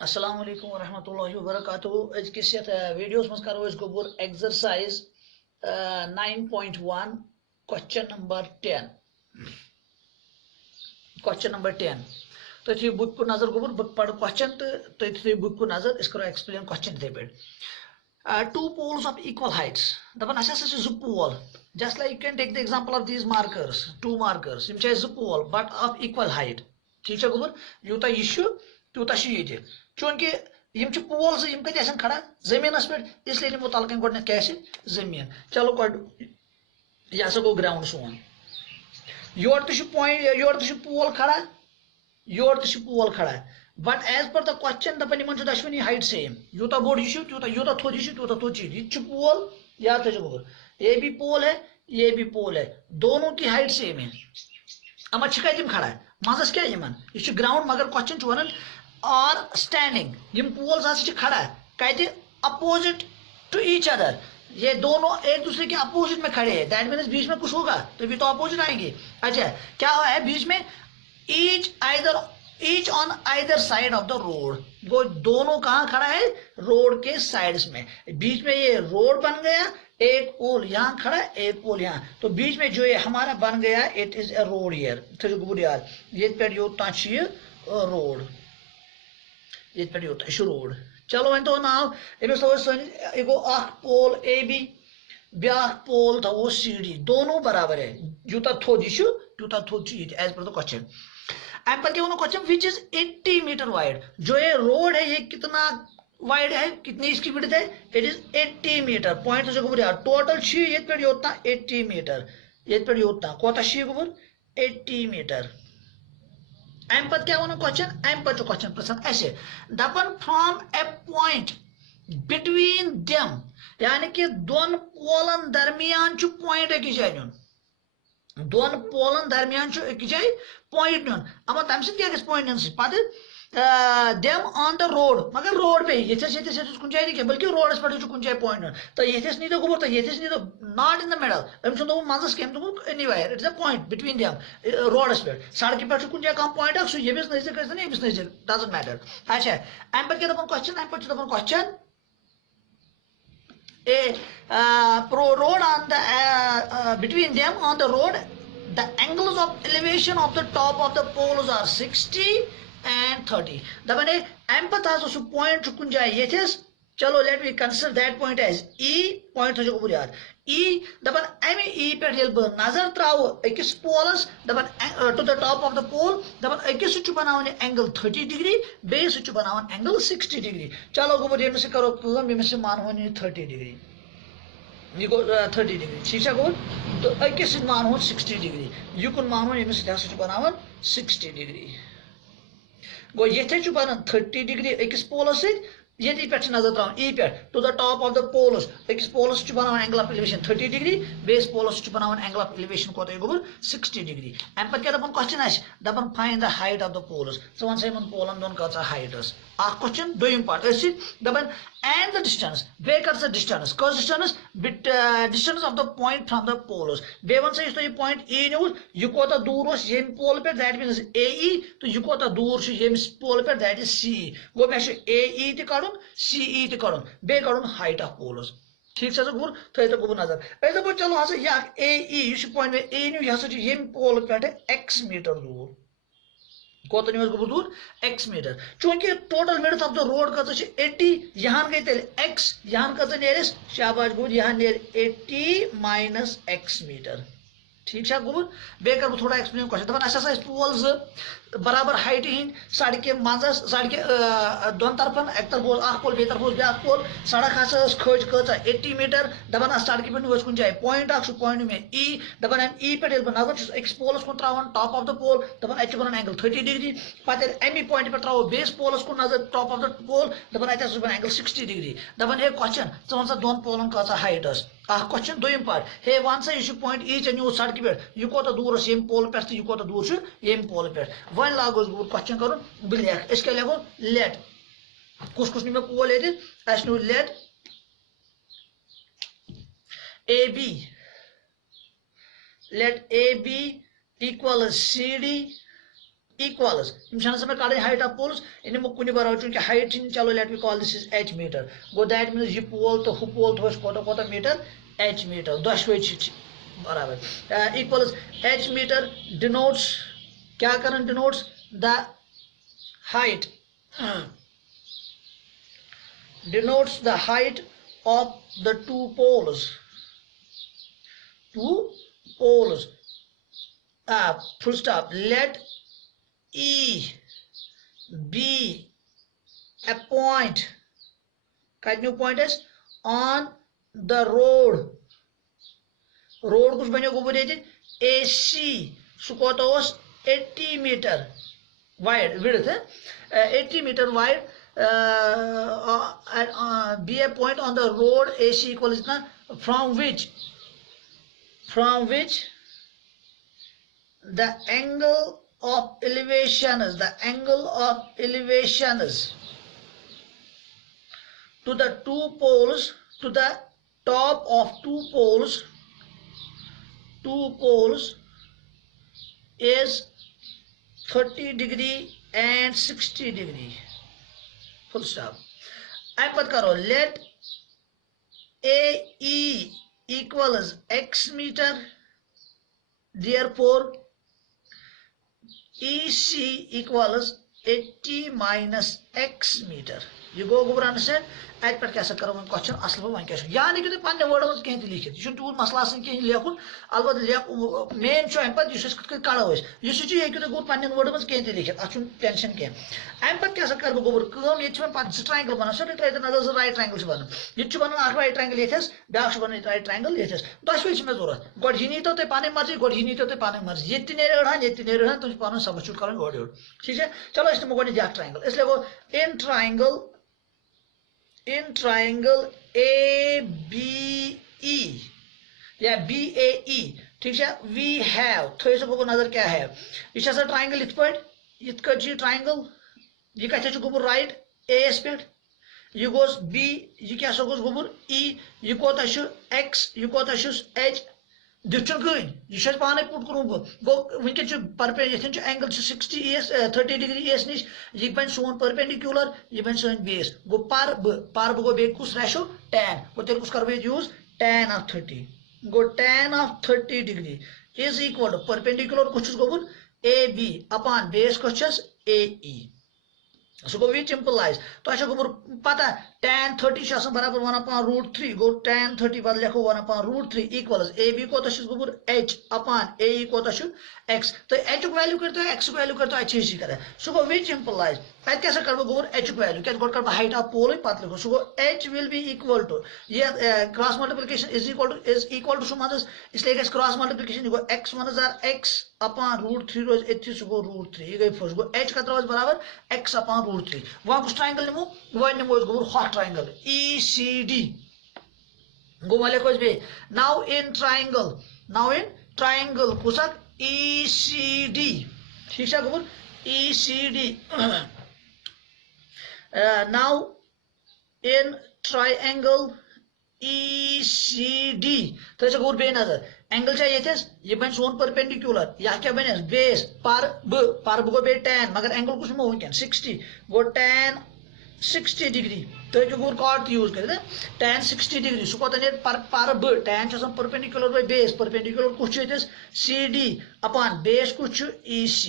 अस्सलाम वालेकुम वरहमतुल्लाहि वबरकातुहू। अजकिस वीडियोस मज करो गोबुर एक्सरसाइज 9.1 क्वेश्चन नंबर 10 तो थी बुक को नजर गोबुर बुक पढ़ क्वेश्चन तो थी बुक को नजर इस करो एक्सप्लेन क्वेश्चन थे पे two poles of equal heights दपन अस हसा जु पोल just like you can take the example of these markers two markers यम छ जु पोल but of equal height ठीक है गोबुर यूता यह तूता ये चूंकि यम पोल जो कत आसन खड़ा जमीनस पे इसलिए निमो तलकन गोड क्या जमीन चलो यह हसा गो ग्राउंड सोन योर पॉइंट योर पोल खड़ा योर पोल खड़ा but as per the question दपन इन दशवनी हाइट सेम यूता बोड़ यूता यूता थोद यूता थोद यह पोल याद थो गोबर ये भी पोल है ये भी पोल है दोनों की हाइट सेम है अमर कम खड़ा मजस क्या यह ग्राउंड मगर क्वेश्चन वन आर स्टैंडिंग यम पोल्स हस खड़ा कत अपोजिट टू ईच अदर ये दोनों एक दूसरे के अपोजिट में खड़े हैं दैट मीन्स बीच में कुछ होगा तो भी तो अपोजिट आएंगे अच्छा क्या हुआ है बीच में each on either side of the road वो दोनों कहाँ खड़ा है रोड के साइड्स में बीच में ये रोड बन गया एक पोल यहाँ खड़ा एक पोल यहाँ तो बीच में जो ये हमारा बन गया it is a road here थो गुबुर याद ये पे योता रोड ये पे योता रोड चलो वन तो नाव अमिस थो यह गो पोल ए बी ब्या पोल थो सी डी दोनों बराबर है यूता थोद यूता थोद as per the question M पर क्या होना question which is 80 metre wide जो ये रोड है ये कितना वाइड है कितनी इसकी विड्थ है इट इज 80 मीटर पॉइंट तो गोबर यार टोटल ये पे योता 80 मीटर ये पे योता कोता गोबर 80 मीटर एम पर क्या होना क्वेश्चन एम पर क्वेश्चन प्रश्न ऐसे दपन from a point between them यानी कि दोन पोलन दरमियान पॉइंट एक जाए नुन दोन पोलन दरमियान एक जाए पॉइंट नुन अम तम सह पॉइंट नुन pay them on the road मगर रोड पे ये कुछ जाए नहीं बल्कि रोडस पे कुछ जाए पॉइंट नुन तो ये नी तो गोबर तो ये नी तो नॉट इन द मिडल अम मजस कम anywhere it is a point between them roads पे सड़क पे कुछ जाए कम पॉइंट सह यमिस नजदीक यमिस नजदीक डजंट मैटर अच्छा अम पे क्या क्वेश्चन अम पे question road on the between them on the road the angles of elevation of the top of the poles are 60 and 30 दबन अम पे सह पॉइंट कुन जाए ये चलो let me consider that point as E point थो गोबर याद ई दबन अमे ई पे बह नजर त्राव अकिस पोलस दबन to the top of the pole दबन अकिस बनावन एंगल 30 डिग्री बेस बनावन एंगल 60 डिग्री चलो गोबर ये करो यमिस मानवन 30 डिग्री यह गो 30 डिग्री ठीक है गोबर तो अकिस मानवन 60 डिग्री युकुन मानवन यमिस बनावन 60 डिग्री गो ये बन 30 डिग्री अकिस पोलस ये पे नजर त्रावन ई पे to the top of the पोलस अकिस पोलस बनावन एंगल ऑफ एलिवेशन 30 डिग्री बेस पोलस बनावन एंगल ऑफ एलिवेशन कोत गोबर 60 डिग्री अम पे क्या दपन क्वेश्चन दपन find the height of the पोलस वन सा पोलन दोन कत हाइट क्वेश्चन दोम पार्ट दपन एंड द डिस्टेंस बे कर डिस्टेंस कस distance distance of the point from the पोलस बे वन सा यह पॉइंट ई न्यूज यह कोता दूर यम पोल पे दैट मीन्स ए ई तो यह कोता दूर यमिस पोल पे दैट इज सी गो मे ए ई तड़ सी ई तड़ बे कड़ हाइट ऑफ पोलस ठीक से गोबर थो तो गोबर नजर दपो चलो हसा यह ए ई पॉइंट में ए न्यू यह यम पोल पे एक्स मीटर दूर कोत न्यूज गोबर दूर एक्स मीटर चूंकि total width of the road कत 80 यहाँ गई तेल एक्स यहाँ कत नेरिस शाबाश गोबर यहाँ नेर 80 माइनस एक्स मीटर ठीक है गोबर बे कर थोड़ा एक्सप्लेन क्वेश्चन दपन अस पोल बराबर हाइट हिंद सड़क मजस सड़क दोन तरफन एक तरफ पोल बे तरफ ब्या पोल सड़क हसा खज कच 80 मीटर दपन सड़क पे कुछ जाए पॉइंट पॉइंट में ई दपन ई पे नजर अकिस पोलस कुन त्रावन टॉप ऑफ द पोल दपन अत बन एंगल 30 डिग्री पे अमी पॉइंट पे त्राव बेस पोलस कुन नजर टॉप ऑफ द पोल दपन अत बन एंगल 60 डिग्री दपन हे क्वेश्चन वन सा दोन पोलन कच हाइट क्वेश्चन दोम पार्ट हे वन सा यह पॉइंट ई न्यूज सड़क पे यह कोत दूर यम पोल पे यह कोत दूर यम पोल पे वन लागो क्वेश्चन कर बह लेख क्या लेखो लेट कुछ नी पोल ये now let A B equal C D equals height of poles in kuni baro chunki height in chalo let me call this is h meter go that means ye pole to hu pole to kota meter h meter dashway barabar equals h meter denotes kya karan denotes the height denotes the height of the two poles full stop. Let E be a point. What new point is on the road. Road कुछ बने को बोले AC सुकोता was 80 meter wide width 80 meter wide be a point on the road AC equals from which the angle of elevation is to the two poles to the top of two poles is 30 degree and 60 degree full stop. अब पता करो let AE equals x meter, therefore EC equals 80 minus x meter. You go over understand? At पर कैसा करो मैं question असल में वहीं कैसे यानी कि तो पांच वर्ड में कहीं तो लिखित ये टूल मसला से कहीं लिखूं अलबत्त लिख मेन जो एम्पत ये इसको काढ़ा हुआ है ये सोचिए ये कि तो गुड पांच वर्ड में कहीं तो लिखित अच्छुन टेंशन के एम्पत कैसा कर वो गोबर कम ये चुन पांच ट्रायंगल बना सर इतना इतना दस राइट ट्रायंगल से बना ये चुन बना आठ राइट ट्रायंगल ये थे डाक्स बना राइट ट्रायंगल ये थे दस वेच में जोरा गोड ही नहीं तो ते पाने मर्जी गोड ही नहीं तो ते पाने मर्जी ये तीन रहा तो पाने सब शूट करें गोड ठीक है चलो इसमें गोड जाक ट्रायंगल इसलिए वो in triangle ABE या BAE ठीक है we have थोड़ी सा को नजर क्या है इस ऐसा ट्रायंगल इस पॉइंट इसका जी ट्रायंगल ये कैसे चुका राइट A एस्पेक्ट ये गोस B ये क्या सो गोस गोबर E ये कोता शु X ये कोता शु H दिचुन कहीं ये शायद पाने पुट करूँ गो विंके जो perpendicular angle 60 ES 30 degree ES निश ये बन सोन परपेंडिकुलर ये बन सोन बेस गो पार गो बे कुछ रेशो tan गो तेरे कुछ करवे use tan of 30 go tan of 30 degree is equal to perpendicular कुछ गोबर AB upon base कुछ AE so go which implies तो अच्छा गोबर पता tan 30 शासन बराबर 1/√3 गो tan 30 बाद लिखो 1/√3 equals AB को तो शिश गोबर H upon AE को तो शिश X तो H को वैल्यू करते हैं X को वैल्यू करते हैं अच्छी चीज करे so go which implies add कैसे करबो गोबर H को वैल्यू क्या गोबर करबो हाइट ऑफ पोल ही पात लिखो so go H will be equal to ये cross multiplication is equal to सुमादस इसलिए इस क्रॉस मल्टीप्लिकेशन को X 1 X upon √3 रोज इतनी सुबह √3 ये गई फर्स्ट गो H का तरफ बराबर X upon √3 वहाँ कुछ ट्रायंगल निमो वो निमो इस गोबर हॉट ट्रायंगल ECD go वाले कुछ भी now in triangle कुछ ECD ठीक है गोबर ECD now in triangle ECD तो ऐसे गोबर बेन नजर एंगल चाहिए थे ये बन सोन परपेंडिकुलर या क्या बने बेस पार गो बे tan मगर एंगल कुछ में हो क्या 60 गो tan 60 डिग्री तो ये गोर कॉर्ड यूज करे tan 60 डिग्री सो कोता ने पार tan छ परपेंडिकुलर बाय बेस परपेंडिकुलर कुछ है CD अपॉन बेस कुछ EC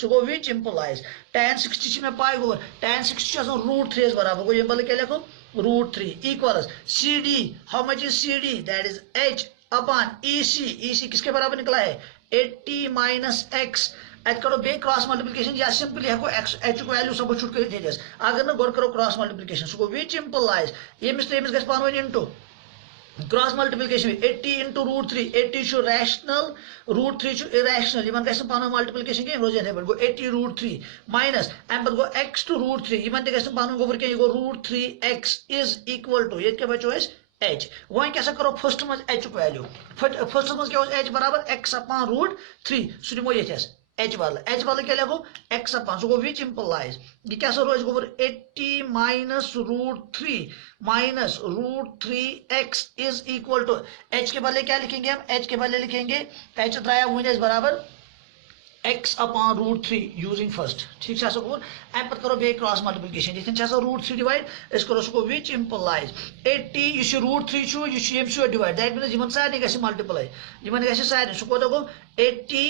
so go which implies tan 60 में पाए गोर tan 60 छ √3 बराबर को ये बल के लिखो √3 equals CD how much is CD that is H upon EC किसके बराबर निकला है 80 minus X एड करो बे क्रॉस मल्टीप्लिकेशन या सिंपली है को X H को वैल्यू सब छुट कर दे जस अगर न गोड करो cross multiplication so which implies ये मिस गस पावन into cross multiplication 80 into √3 80 show rational √3 show irrational ये मन गस पावन मल्टीप्लिकेशन के रोज है गो 80 √3 माइनस एम पर गो X to √3 ये मन गस पावन गोबर के गो √3x is equal to ये क्या बचो है H वहीं कैसा करो फर्स्ट में H को वैल्यू फर्स्ट में क्या हो H बराबर X upon √3 सुनिए वो ये थे H वाला क्या लिखो X upon so which implies ये कैसा रोज गोबर 80 minus √3x is equal to H के बदले क्या लिखेंगे हम H के बदले लिखेंगे H त्राया वहीं बराबर x upon root 3 using first. ठीक है सो एम पत करो बे क्रॉस मल्टीप्लिकेशन यथन छ root 3 डिवाइड इस करो सो which implies 80 यु root 3 छु यु यम छु डिवाइड दैट मींस यमन सारे गसे मल्टीप्लाई यमन गसे सारे सो कोता गो 80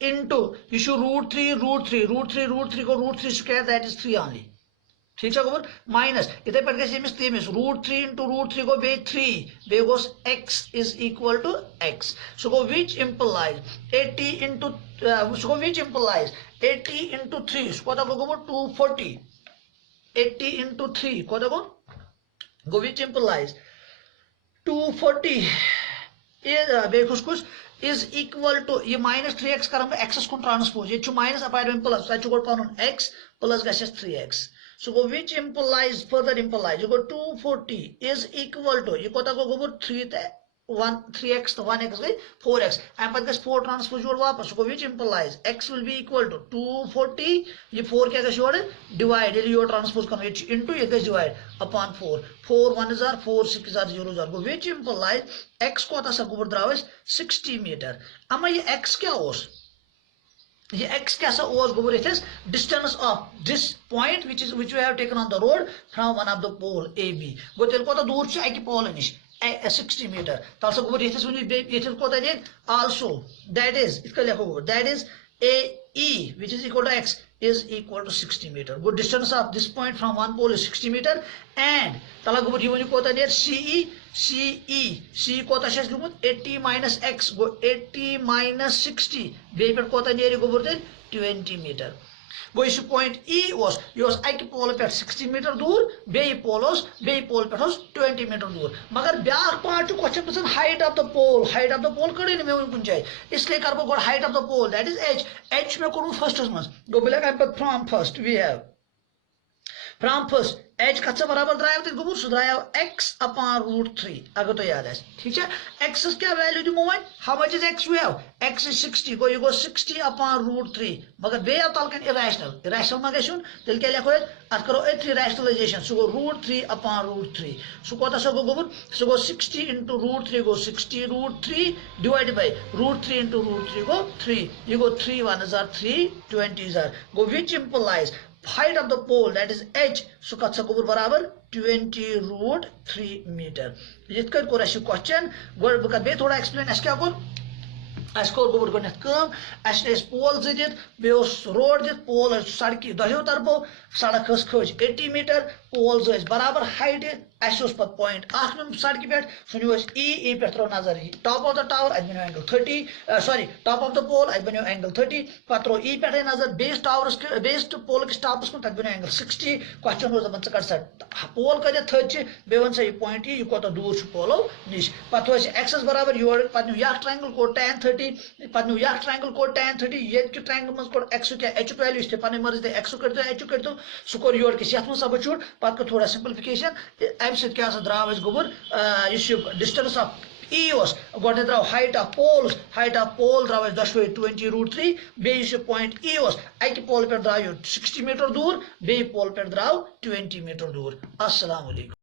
into यु root 3 root 3 root 3 root 3 को root 3 square that is 3 only. ठीक है गोबर माइनस इथे पे गस तेमिस रूट 3 into रूट 3 गो बे 3 बे गोस x is equal to x so go which implies 80 into so go which implies 80 into 3 so कोता गो 240 80 into 3 कोता go which implies 240 is बे कुछ is equal to ये minus 3x करम x को ट्रांसपोज ये छु minus अपार्टमेंट प्लस ता छु गो pound x plus Gus 3x so go which implies further implies you go 240 is equal to you kota go 3 3x to 1x gay 4x and but this 4 transpose जोड़ वापस so go which implies x will be equal to 240 ये 4 क्या गस जोड़ divide ये your transpose करना into ये गस divide upon 4 4 1 is 4 6 are 0 0 go which implies x कोता सा गोबर द्रावस 60 meter अमा ये x क्या होस ये x कैसा was गोबर it is distance of this point which we have taken on the road from one of the pole AB गो तेल कोता दूर छ एकी पोल निश 60 meter तल से गोबर it is when it is कोता ने also that is इसका लिखो गोबर that is AE which is equal to x is equal to 60 meter go distance of this point from one pole is 60 meter and तला गोबर ये कोता ने CE कोता शेष गुमुत 80 minus x go 80 minus 60 बे पर कोता नेरी गोबर ते 20 meter गो इस point E was योस एक पोल पे 60 meter दूर बे पोल पे 20 meter दूर मगर ब्याक पार्ट क्वेश्चन पसन height of the pole कड़ी ने में कुन जाय इसलिए करबो गो height of the pole that is h में करू फर्स्ट मस गो बिलक एम पर from first we have from first h कच्चा बराबर द्रायव ते गुबुर सुद्रायव x upon root 3 अगर तो याद है ठीक है x is क्या value the moment how much is x we have x is 60 go you go 60 upon root 3 मगर बे अब तलकन irrational मा गशुन तेल क्या लिखो अत करो ए 3 rationalization so go root 3 upon root 3 so कोता सो go गुबुर so go 60 into root 3 go 60 root 3 divided by root 3 into root 3 go 3 you go 3 1 is 3 20 is go which implies height of the pole that is h so katsa kubur barabar 20 root 3 meter yitkar ko rashi question word buka be thoda explain as kya kor as ko kubur ko net kam as is pole zidit be os road dit pole sadki dahyo tarbo sadak khas khoj 80 meter pole is barabar height as us pat point akhme sadki pe sunyo e pe throw nazar top of the tower at beno angle 30 sorry top of the pole at beno angle 30 patro e pe nazar base tower base to pole ke top us at beno angle 60 question was the kar set pole ka 30 be one say point e ko ta dur pole nish patro axis barabar you patnu yak triangle ko tan 30 patnu yak triangle ko tan 30 ye ki triangle mas ko x ke h value is pane marz de x karto h karto score your ke sat mas abachur pat ko thoda simplification am sit क्या सा द्राव इस गोबर इस distance of E was got the draw height of pole draw is 20 root 3 बे इस point E was आई की pole पर draw 60 meter दूर बे pole पर draw 20 meter दूर अस्सलाम वालेकुम